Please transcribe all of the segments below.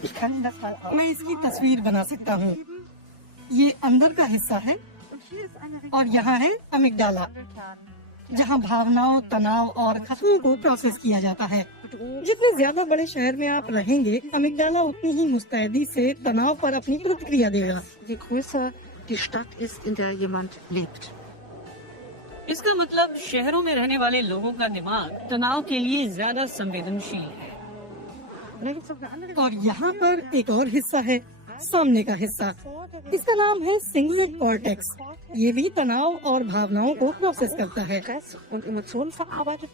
मैं इसकी तस्वीर बना सकता हूँ। ये अंदर का हिस्सा है और यहाँ है अमिगडाला, जहाँ भावनाओं, तनाव और खतरों को प्रोसेस किया जाता है। जितने ज्यादा बड़े शहर में आप रहेंगे, अमिगडाला उतनी ही मुस्तैदी से तनाव पर अपनी प्रतिक्रिया देगा। Je größer die Stadt ist, in der jemand lebt. इसका मतलब शहरों में रहने वाले लोगों का दिमाग तनाव के लिए ज्यादा संवेदनशील है। और यहाँ पर एक और हिस्सा है, सामने का हिस्सा। इसका नाम है सिंगुलेट कॉर्टेक्स। ये भी तनाव और भावनाओं को प्रोसेस करता है। Stress und Emotionen verarbeitet.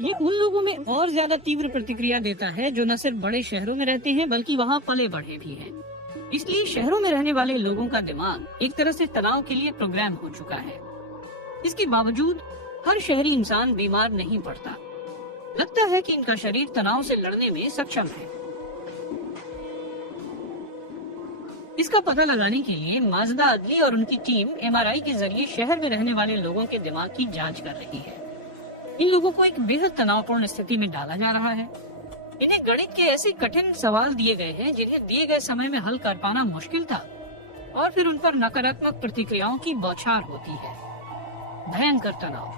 ये उन लोगों में और ज्यादा तीव्र प्रतिक्रिया देता है जो न सिर्फ बड़े शहरों में रहते हैं बल्कि वहाँ पले बढ़े भी हैं। इसलिए शहरों में रहने वाले लोगों का दिमाग एक तरह से तनाव के लिए प्रोग्राम हो चुका है। इसके बावजूद हर शहरी इंसान बीमार नहीं पड़ता। लगता है कि इनका शरीर तनाव से लड़ने में सक्षम है। इसका पता लगाने के लिए माजदा अदली और उनकी टीम MRI के जरिए शहर में रहने वाले लोगों के दिमाग की जांच कर रही है। इन लोगों को एक बेहद तनावपूर्ण स्थिति में डाला जा रहा है। इन्हें गणित के ऐसे कठिन सवाल दिए गए हैं जिन्हें दिए गए समय में हल कर पाना मुश्किल था, और फिर उन पर नकारात्मक प्रतिक्रियाओं की बौछार होती है। भयंकर तनाव।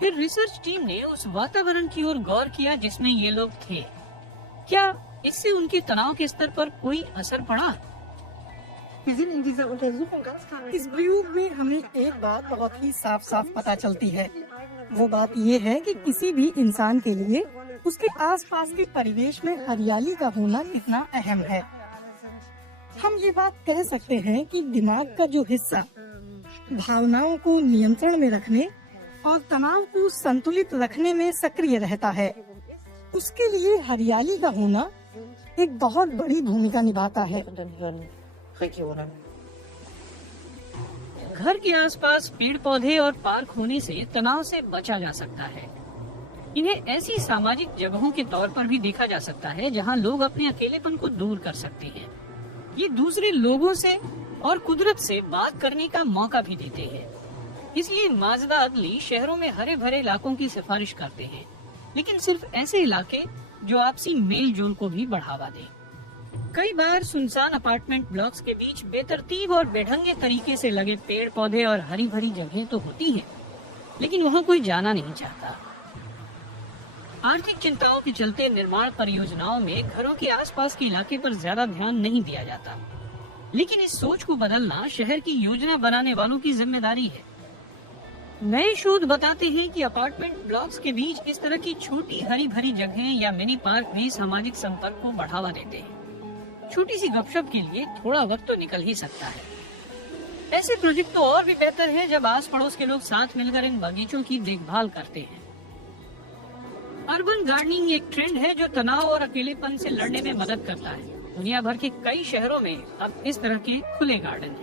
फिर रिसर्च टीम ने उस वातावरण की ओर गौर किया जिसमें ये लोग थे। क्या इससे उनके तनाव के स्तर पर कोई असर पड़ा? Wir sind in dieser Untersuchung ganz klar. इस प्रयोग में हमें एक बात बहुत ही साफ साफ पता चलती है। वो बात ये है कि किसी भी इंसान के लिए उसके आसपास के परिवेश में हरियाली का होना कितना अहम है। हम ये बात कह सकते हैं कि दिमाग का जो हिस्सा भावनाओं को नियंत्रण में रखने और तनाव को संतुलित रखने में सक्रिय रहता है, उसके लिए हरियाली का होना एक बहुत बड़ी भूमिका निभाता है। घर के आसपास पेड़ पौधे और पार्क होने से तनाव से बचा जा सकता है। इन्हें ऐसी सामाजिक जगहों के तौर पर भी देखा जा सकता है जहां लोग अपने अकेलेपन को दूर कर सकते हैं। ये दूसरे लोगों से और कुदरत से बात करने का मौका भी देते हैं। इसलिए माजदा अदली शहरों में हरे भरे इलाकों की सिफारिश करते हैं, लेकिन सिर्फ ऐसे इलाके जो आपसी मेल जोल को भी बढ़ावा दें। कई बार सुनसान अपार्टमेंट ब्लॉक्स के बीच बेतरतीब और बेढंगे तरीके से लगे पेड़ पौधे और हरी भरी जगहें तो होती हैं, लेकिन वहाँ कोई जाना नहीं चाहता। आर्थिक चिंताओं के चलते निर्माण परियोजनाओं में घरों के आसपास के इलाके पर ज्यादा ध्यान नहीं दिया जाता, लेकिन इस सोच को बदलना शहर की योजना बनाने वालों की जिम्मेदारी है। नए शोध बताते हैं कि अपार्टमेंट ब्लॉक्स के बीच इस तरह की छोटी हरी भरी जगहें या मिनी पार्क भी सामाजिक संपर्क को बढ़ावा देते हैं। छोटी सी गपशप के लिए थोड़ा वक्त तो निकल ही सकता है। ऐसे प्रोजेक्ट तो और भी बेहतर है जब आस पड़ोस के लोग साथ मिलकर इन बगीचों की देखभाल करते हैं। अर्बन गार्डनिंग एक ट्रेंड है जो तनाव और अकेलेपन से लड़ने में मदद करता है। दुनिया भर के कई शहरों में अब इस तरह के खुले गार्डन हैं।